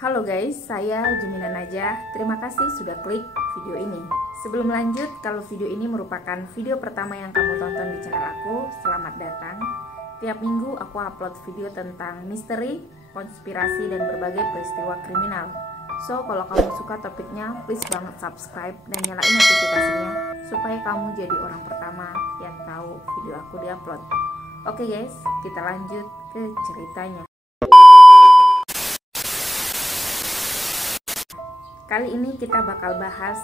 Halo guys, saya Jumina Najah. Terima kasih sudah klik video ini. Sebelum lanjut, kalau video ini merupakan video pertama yang kamu tonton di channel aku, selamat datang. Tiap minggu aku upload video tentang misteri, konspirasi, dan berbagai peristiwa kriminal. So, kalau kamu suka topiknya, please banget subscribe dan nyalain notifikasinya supaya kamu jadi orang pertama yang tahu video aku diupload. Oke guys, kita lanjut ke ceritanya. Kali ini kita bakal bahas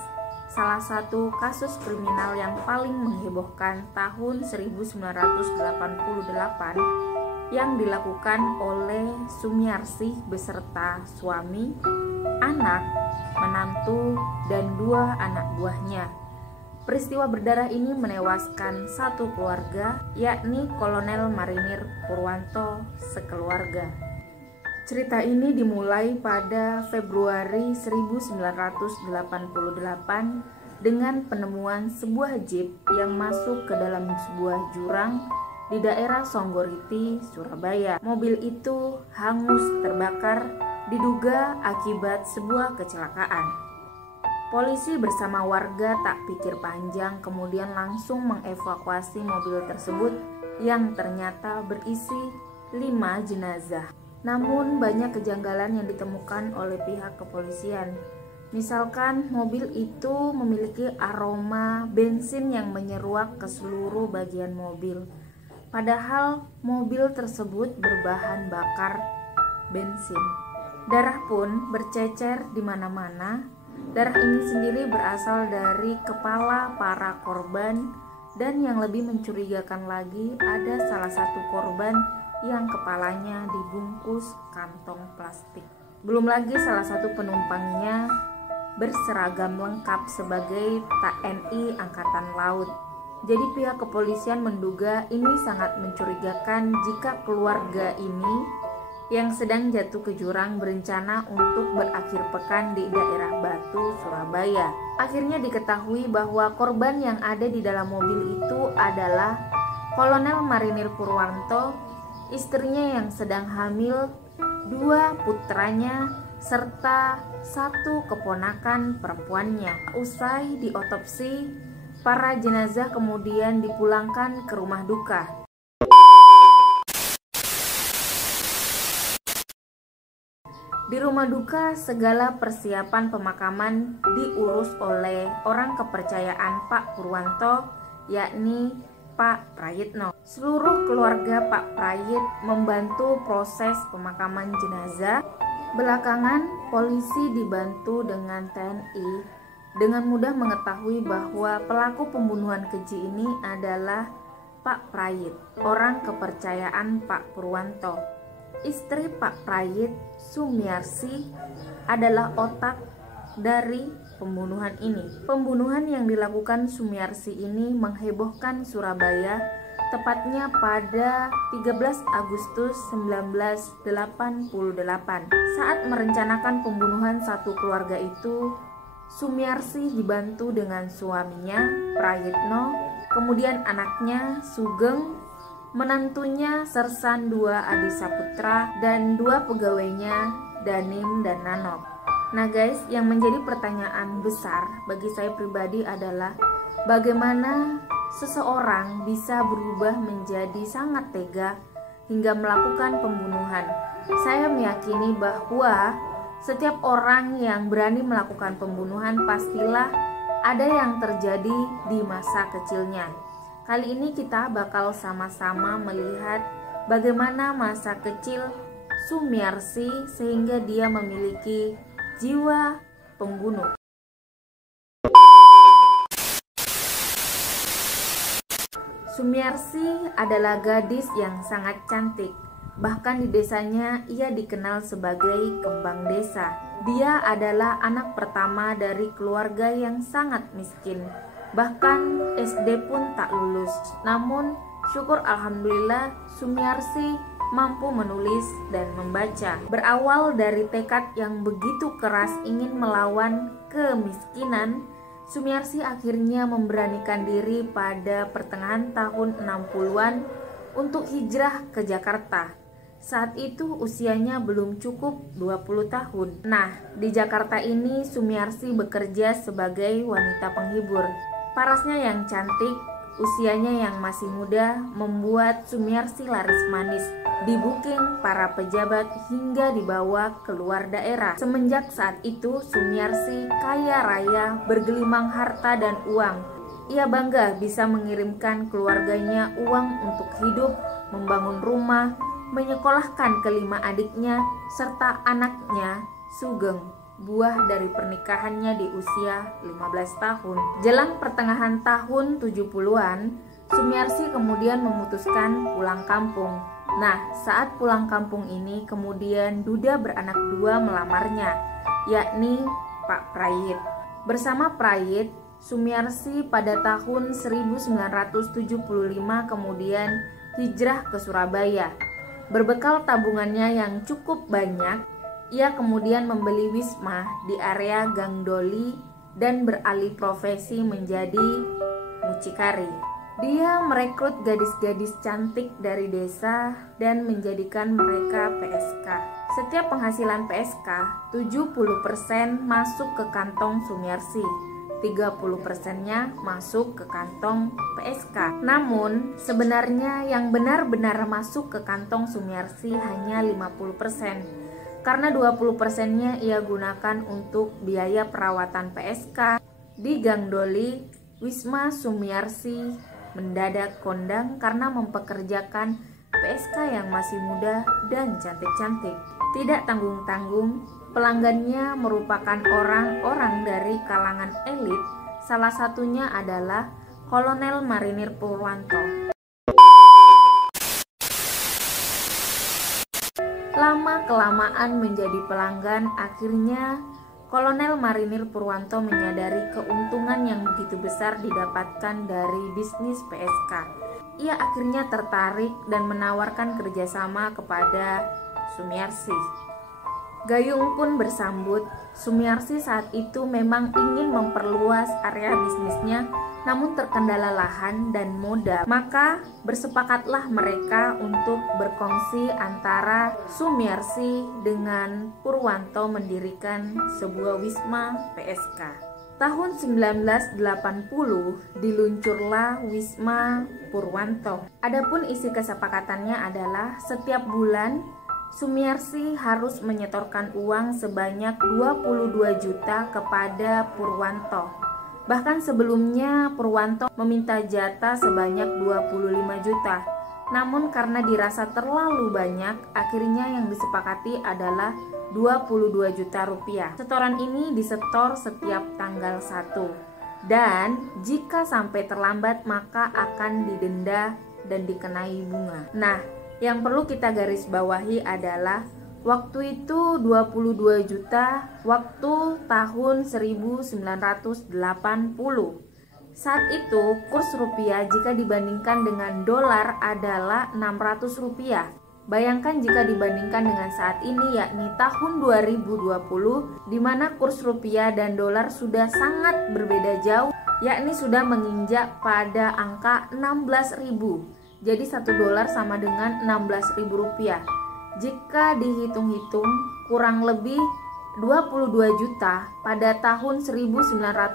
salah satu kasus kriminal yang paling menghebohkan tahun 1988 yang dilakukan oleh Sumiarsih beserta suami, anak, menantu, dan 2 anak buahnya. Peristiwa berdarah ini menewaskan satu keluarga, yakni Kolonel Marinir Purwanto sekeluarga. Cerita ini dimulai pada Februari 1988 dengan penemuan sebuah jeep yang masuk ke dalam sebuah jurang di daerah Songgoriti, Surabaya. Mobil itu hangus terbakar, diduga akibat sebuah kecelakaan. Polisi bersama warga tak pikir panjang kemudian langsung mengevakuasi mobil tersebut yang ternyata berisi 5 jenazah. Namun banyak kejanggalan yang ditemukan oleh pihak kepolisian. Misalkan mobil itu memiliki aroma bensin yang menyeruak ke seluruh bagian mobil. Padahal mobil tersebut berbahan bakar bensin. Darah pun bercecer di mana-mana. Darah ini sendiri berasal dari kepala para korban, dan yang lebih mencurigakan lagi ada salah satu korban yang kepalanya dibungkus kantong plastik. Belum lagi salah satu penumpangnya berseragam lengkap sebagai TNI Angkatan Laut. Jadi pihak kepolisian menduga ini sangat mencurigakan jika keluarga ini yang sedang jatuh ke jurang berencana untuk berakhir pekan di daerah Batu, Surabaya. Akhirnya diketahui bahwa korban yang ada di dalam mobil itu adalah Kolonel Marinir Purwanto, istrinya yang sedang hamil, 2 putranya, serta 1 keponakan perempuannya. Usai diotopsi, para jenazah kemudian dipulangkan ke rumah duka. Di rumah duka, segala persiapan pemakaman diurus oleh orang kepercayaan Pak Purwanto, yakni Pak Prayitno. Seluruh keluarga Pak Prayit membantu proses pemakaman jenazah. Belakangan, polisi dibantu dengan TNI dengan mudah mengetahui bahwa pelaku pembunuhan keji ini adalah Pak Prayit, orang kepercayaan Pak Purwanto. Istri Pak Prayit, Sumiarsih, adalah otak dari pembunuhan ini. Pembunuhan yang dilakukan Sumiarsih ini menghebohkan Surabaya, tepatnya pada 13 Agustus 1988. Saat merencanakan pembunuhan satu keluarga itu, Sumiarsih dibantu dengan suaminya, Prayitno, kemudian anaknya, Sugeng, menantunya, Sersan 2 Adi Saputra, dan 2 pegawainya, Danim dan Nanop. Nah guys, yang menjadi pertanyaan besar bagi saya pribadi adalah bagaimana seseorang bisa berubah menjadi sangat tega hingga melakukan pembunuhan. Saya meyakini bahwa setiap orang yang berani melakukan pembunuhan pastilah ada yang terjadi di masa kecilnya. Kali ini kita bakal sama-sama melihat bagaimana masa kecil Sumiarsih sehingga dia memiliki jiwa pembunuh. Sumiarsih adalah gadis yang sangat cantik. Bahkan di desanya ia dikenal sebagai kembang desa. Dia adalah anak pertama dari keluarga yang sangat miskin. Bahkan SD pun tak lulus. Namun syukur alhamdulillah Sumiarsih mampu menulis dan membaca. Berawal dari tekad yang begitu keras ingin melawan kemiskinan, Sumiarsih akhirnya memberanikan diri pada pertengahan tahun 60-an untuk hijrah ke Jakarta. Saat itu usianya belum cukup 20 tahun. Nah, di Jakarta ini Sumiarsi bekerja sebagai wanita penghibur. Parasnya yang cantik, usianya yang masih muda membuat Sumiarsi laris manis, di-booking para pejabat hingga dibawa keluar daerah. Semenjak saat itu Sumiarsi kaya raya, bergelimang harta dan uang. Ia bangga bisa mengirimkan keluarganya uang untuk hidup, membangun rumah, menyekolahkan kelima adiknya serta anaknya Sugeng, buah dari pernikahannya di usia 15 tahun. Jelang pertengahan tahun 70-an, Sumiarsi kemudian memutuskan pulang kampung. Nah, saat pulang kampung ini kemudian duda beranak dua melamarnya, yakni Pak Prayit. Bersama Prayit, Sumiarsi pada tahun 1975 kemudian hijrah ke Surabaya. Berbekal tabungannya yang cukup banyak, ia kemudian membeli wisma di area Gang Doli dan beralih profesi menjadi mucikari. Dia merekrut gadis-gadis cantik dari desa dan menjadikan mereka PSK. Setiap penghasilan PSK, 70% masuk ke kantong Sumiarsi, 30%-nya masuk ke kantong PSK. Namun, sebenarnya yang benar-benar masuk ke kantong Sumiarsi hanya 50%. Karena 20%-nya ia gunakan untuk biaya perawatan PSK. Di Gang Doli, Wisma Sumiarsi mendadak kondang karena mempekerjakan PSK yang masih muda dan cantik-cantik. Tidak tanggung-tanggung, pelanggannya merupakan orang-orang dari kalangan elit, salah satunya adalah Kolonel Marinir Purwanto. Lama-kelamaan menjadi pelanggan, akhirnya Kolonel Marinir Purwanto menyadari keuntungan yang begitu besar didapatkan dari bisnis PSK. Ia akhirnya tertarik dan menawarkan kerjasama kepada Sumiarsi. Gayung pun bersambut. Sumiarsi saat itu memang ingin memperluas area bisnisnya, namun terkendala lahan dan modal. Maka bersepakatlah mereka untuk berkongsi antara Sumiarsi dengan Purwanto mendirikan sebuah wisma PSK. Tahun 1980 diluncurlah Wisma Purwanto. Adapun isi kesepakatannya adalah setiap bulan Sumiarsi harus menyetorkan uang sebanyak 22 juta kepada Purwanto. Bahkan sebelumnya Purwanto meminta jatah sebanyak 25 juta. Namun karena dirasa terlalu banyak, akhirnya yang disepakati adalah 22 juta rupiah. Setoran ini disetor setiap tanggal 1. Dan jika sampai terlambat maka akan didenda dan dikenai bunga. Nah, yang perlu kita garis bawahi adalah waktu itu 22 juta waktu tahun 1980. Saat itu kurs rupiah jika dibandingkan dengan dolar adalah 600 rupiah. Bayangkan jika dibandingkan dengan saat ini yakni tahun 2020 di mana kurs rupiah dan dolar sudah sangat berbeda jauh, yakni sudah menginjak pada angka 16.000. Jadi 1 dolar sama dengan 16.000 rupiah. Jika dihitung-hitung kurang lebih 22 juta pada tahun 1980,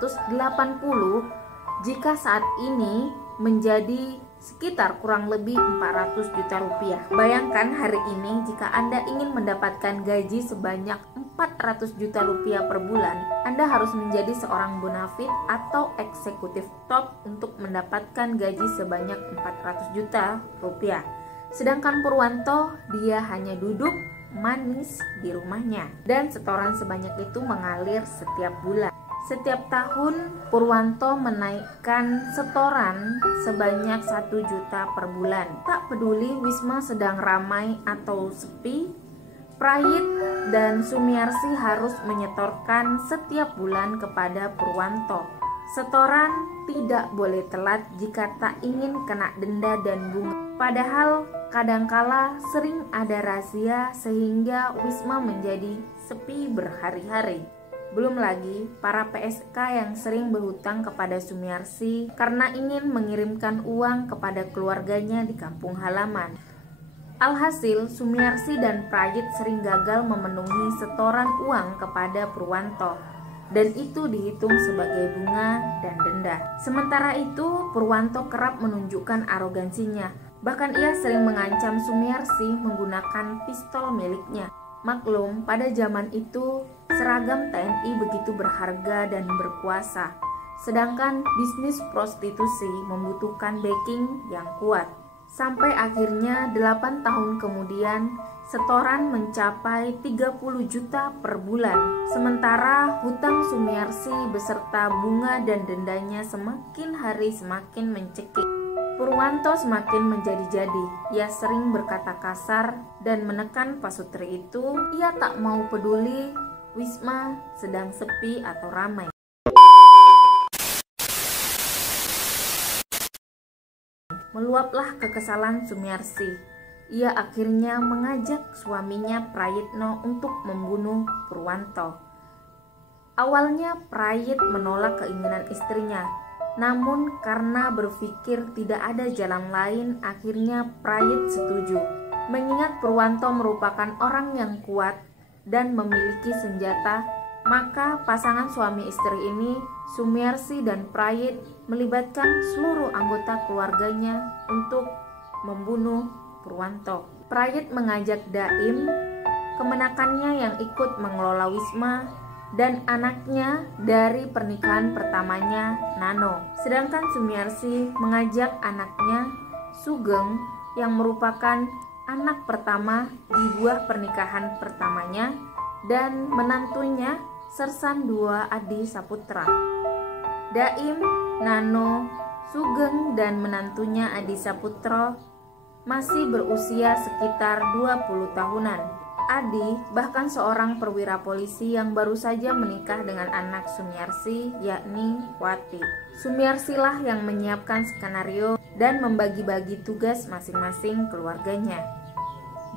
jika saat ini menjadi sekitar kurang lebih 400 juta rupiah. Bayangkan hari ini jika Anda ingin mendapatkan gaji sebanyak 400 juta rupiah per bulan, Anda harus menjadi seorang bonafit atau eksekutif top untuk mendapatkan gaji sebanyak 400 juta rupiah. Sedangkan Purwanto, dia hanya duduk manis di rumahnya dan setoran sebanyak itu mengalir setiap bulan. Setiap tahun Purwanto menaikkan setoran sebanyak 1 juta per bulan. Tak peduli wisma sedang ramai atau sepi, Prayit dan Sumiarsi harus menyetorkan setiap bulan kepada Purwanto. Setoran tidak boleh telat jika tak ingin kena denda dan bunga. Padahal kadangkala sering ada razia sehingga wisma menjadi sepi berhari-hari. Belum lagi para PSK yang sering berhutang kepada Sumiarsi karena ingin mengirimkan uang kepada keluarganya di kampung halaman. Alhasil, Sumiarsi dan Prayit sering gagal memenuhi setoran uang kepada Purwanto, dan itu dihitung sebagai bunga dan denda. Sementara itu, Purwanto kerap menunjukkan arogansinya. Bahkan ia sering mengancam Sumiarsi menggunakan pistol miliknya. Maklum, pada zaman itu seragam TNI begitu berharga dan berkuasa, sedangkan bisnis prostitusi membutuhkan backing yang kuat. Sampai akhirnya 8 tahun kemudian setoran mencapai 30 juta per bulan. Sementara hutang Sumiarsi beserta bunga dan dendanya semakin hari semakin mencekik. Purwanto semakin menjadi-jadi. Ia sering berkata kasar dan menekan pasutri itu. Ia tak mau peduli Wisma sedang sepi atau ramai. Meluaplah kekesalan Sumiarsi. Ia akhirnya mengajak suaminya Prayitno untuk membunuh Purwanto. Awalnya Prayit menolak keinginan istrinya, namun karena berpikir tidak ada jalan lain, akhirnya Prayit setuju. Mengingat Purwanto merupakan orang yang kuat dan memiliki senjata, maka pasangan suami istri ini, Sumiarsi dan Prayit, melibatkan seluruh anggota keluarganya untuk membunuh Purwanto. Prayit mengajak Daim, kemenakannya yang ikut mengelola Wisma, dan anaknya dari pernikahan pertamanya, Nano. Sedangkan Sumiarsi mengajak anaknya, Sugeng, yang merupakan anak pertama di buah pernikahan pertamanya, dan menantunya, Sersan II Adi Saputra. Daim, Nano, Sugeng, dan menantunya Adi Saputra masih berusia sekitar 20 tahunan. Adi bahkan seorang perwira polisi yang baru saja menikah dengan anak Sumiarsi, yakni Wati. Sumiarsilah yang menyiapkan skenario dan membagi-bagi tugas masing-masing keluarganya.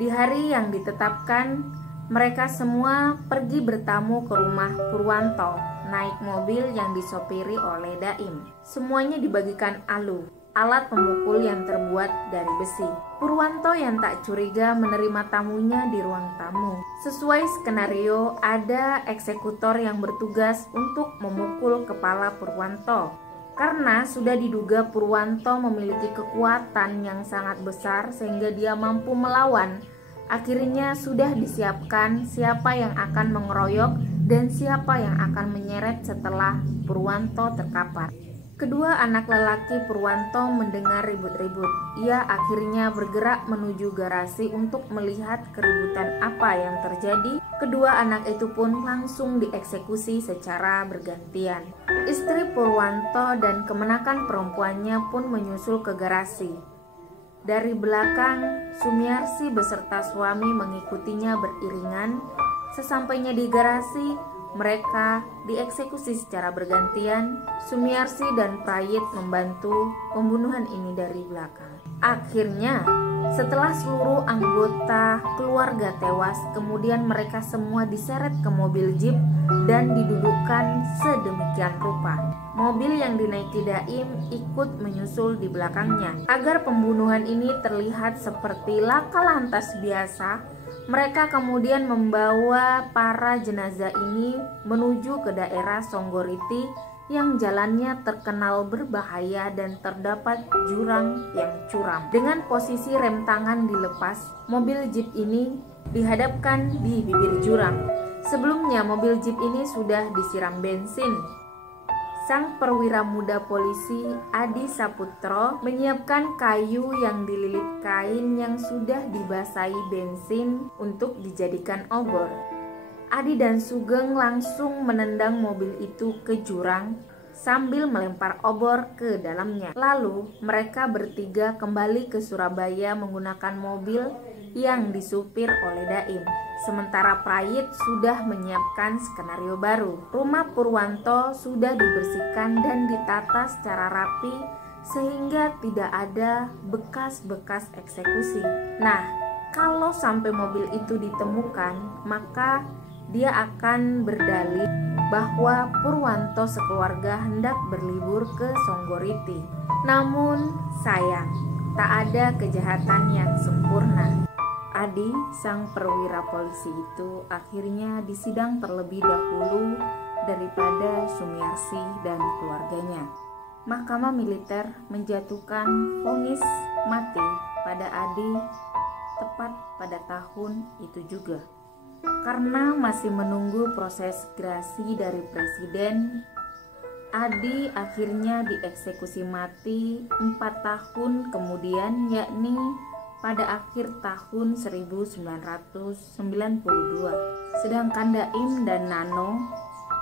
Di hari yang ditetapkan, mereka semua pergi bertamu ke rumah Purwanto, naik mobil yang disopiri oleh Daim. Semuanya dibagikan alu, alat pemukul yang terbuat dari besi. Purwanto yang tak curiga menerima tamunya di ruang tamu. Sesuai skenario, ada eksekutor yang bertugas untuk memukul kepala Purwanto. Karena sudah diduga Purwanto memiliki kekuatan yang sangat besar sehingga dia mampu melawan, akhirnya sudah disiapkan siapa yang akan mengeroyok dan siapa yang akan menyeret setelah Purwanto terkapar. Kedua anak lelaki Purwanto mendengar ribut-ribut. Ia akhirnya bergerak menuju garasi untuk melihat keributan apa yang terjadi. Kedua anak itu pun langsung dieksekusi secara bergantian. Istri Purwanto dan kemenakan perempuannya pun menyusul ke garasi. Dari belakang, Sumiarsi beserta suami mengikutinya beriringan. Sesampainya di garasi, mereka dieksekusi secara bergantian. Sumiarsi dan Prayit membantu pembunuhan ini dari belakang. Akhirnya, setelah seluruh anggota keluarga tewas, kemudian mereka semua diseret ke mobil jeep dan didudukkan sedemikian rupa. Mobil yang dinaiki Daim ikut menyusul di belakangnya. Agar pembunuhan ini terlihat seperti laka lantas biasa, mereka kemudian membawa para jenazah ini menuju ke daerah Songgoriti yang jalannya terkenal berbahaya dan terdapat jurang yang curam. Dengan posisi rem tangan dilepas, mobil jeep ini dihadapkan di bibir jurang. Sebelumnya mobil jeep ini sudah disiram bensin. Sang perwira muda polisi Adi Saputro menyiapkan kayu yang dililit kain yang sudah dibasahi bensin untuk dijadikan obor. Adi dan Sugeng langsung menendang mobil itu ke jurang sambil melempar obor ke dalamnya. Lalu mereka bertiga kembali ke Surabaya menggunakan mobil yang disupir oleh Daim. Sementara Prayit sudah menyiapkan skenario baru. Rumah Purwanto sudah dibersihkan dan ditata secara rapi sehingga tidak ada bekas-bekas eksekusi. Nah, kalau sampai mobil itu ditemukan, maka dia akan berdalih bahwa Purwanto sekeluarga hendak berlibur ke Songgoriti. Namun sayang, tak ada kejahatan yang sempurna. Adi, sang perwira polisi itu akhirnya disidang terlebih dahulu daripada Sumiarsi dan keluarganya. Mahkamah militer menjatuhkan vonis mati pada Adi tepat pada tahun itu juga. Karena masih menunggu proses gerasi dari presiden, Adi akhirnya dieksekusi mati 4 tahun kemudian, yakni pada akhir tahun 1992. Sedangkan Daim dan Nano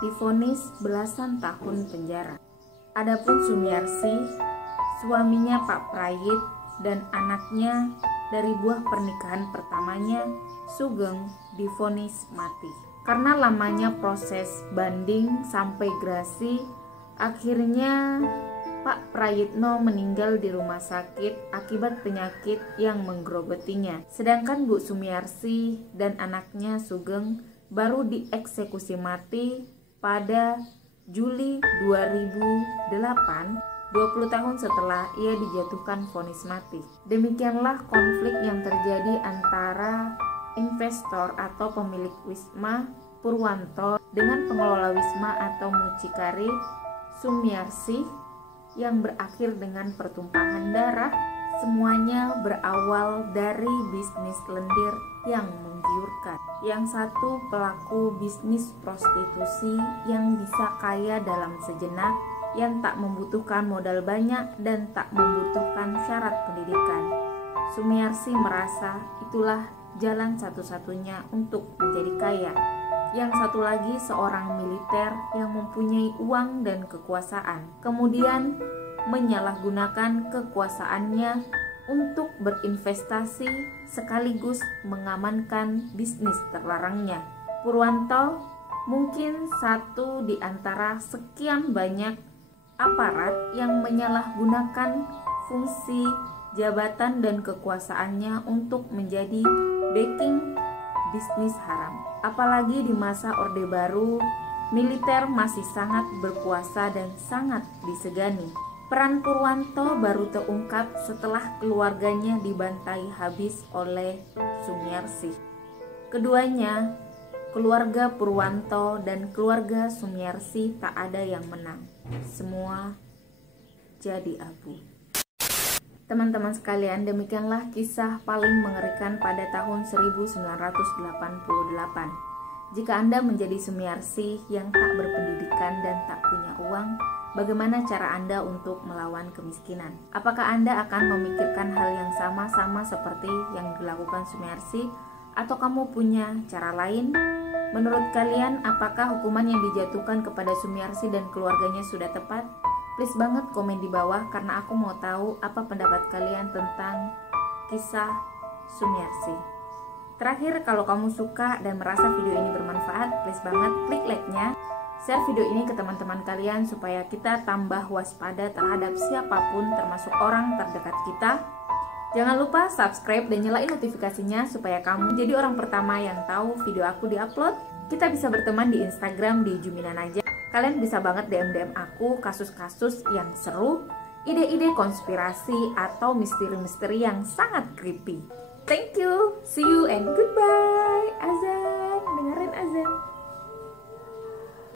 divonis belasan tahun penjara. Adapun Sumiarsi, suaminya Pak Prayit, dan anaknya dari buah pernikahan pertamanya, Sugeng, divonis mati. Karena lamanya proses banding sampai gerasi, akhirnya Pak Prayitno meninggal di rumah sakit akibat penyakit yang menggerogoti-nya. Sedangkan Bu Sumiarsi dan anaknya Sugeng baru dieksekusi mati pada Juli 2008, 20 tahun setelah ia dijatuhkan vonis mati. Demikianlah konflik yang terjadi antara investor atau pemilik Wisma Purwanto dengan pengelola Wisma atau mucikari Sumiarsi yang berakhir dengan pertumpahan darah. Semuanya berawal dari bisnis lendir yang menggiurkan. Yang satu pelaku bisnis prostitusi yang bisa kaya dalam sejenak, yang tak membutuhkan modal banyak dan tak membutuhkan syarat pendidikan. Sumiarsi merasa itulah jalan satu-satunya untuk menjadi kaya. Yang satu lagi seorang militer yang mempunyai uang dan kekuasaan, kemudian menyalahgunakan kekuasaannya untuk berinvestasi sekaligus mengamankan bisnis terlarangnya. Purwanto mungkin satu di antara sekian banyak aparat yang menyalahgunakan fungsi jabatan dan kekuasaannya untuk menjadi backing bisnis haram. Apalagi di masa Orde Baru, militer masih sangat berkuasa dan sangat disegani. Peran Purwanto baru terungkap setelah keluarganya dibantai habis oleh Sumiarsi. Keduanya, keluarga Purwanto dan keluarga Sumiarsi, tak ada yang menang. Semua jadi abu. Teman-teman sekalian, demikianlah kisah paling mengerikan pada tahun 1988. Jika Anda menjadi Sumiarsi yang tak berpendidikan dan tak punya uang, bagaimana cara Anda untuk melawan kemiskinan? Apakah Anda akan memikirkan hal yang sama seperti yang dilakukan Sumiarsi, atau kamu punya cara lain? Menurut kalian, apakah hukuman yang dijatuhkan kepada Sumiarsi dan keluarganya sudah tepat? Please banget komen di bawah karena aku mau tahu apa pendapat kalian tentang kisah Sumiarsi. Terakhir, kalau kamu suka dan merasa video ini bermanfaat, please banget klik like-nya, share video ini ke teman-teman kalian supaya kita tambah waspada terhadap siapapun termasuk orang terdekat kita. Jangan lupa subscribe dan nyalain notifikasinya supaya kamu jadi orang pertama yang tahu video aku diupload. Kita bisa berteman di Instagram di Juminan aja. Kalian bisa banget DM aku kasus-kasus yang seru, ide-ide konspirasi atau misteri-misteri yang sangat creepy. Thank you, see you and goodbye. Azza.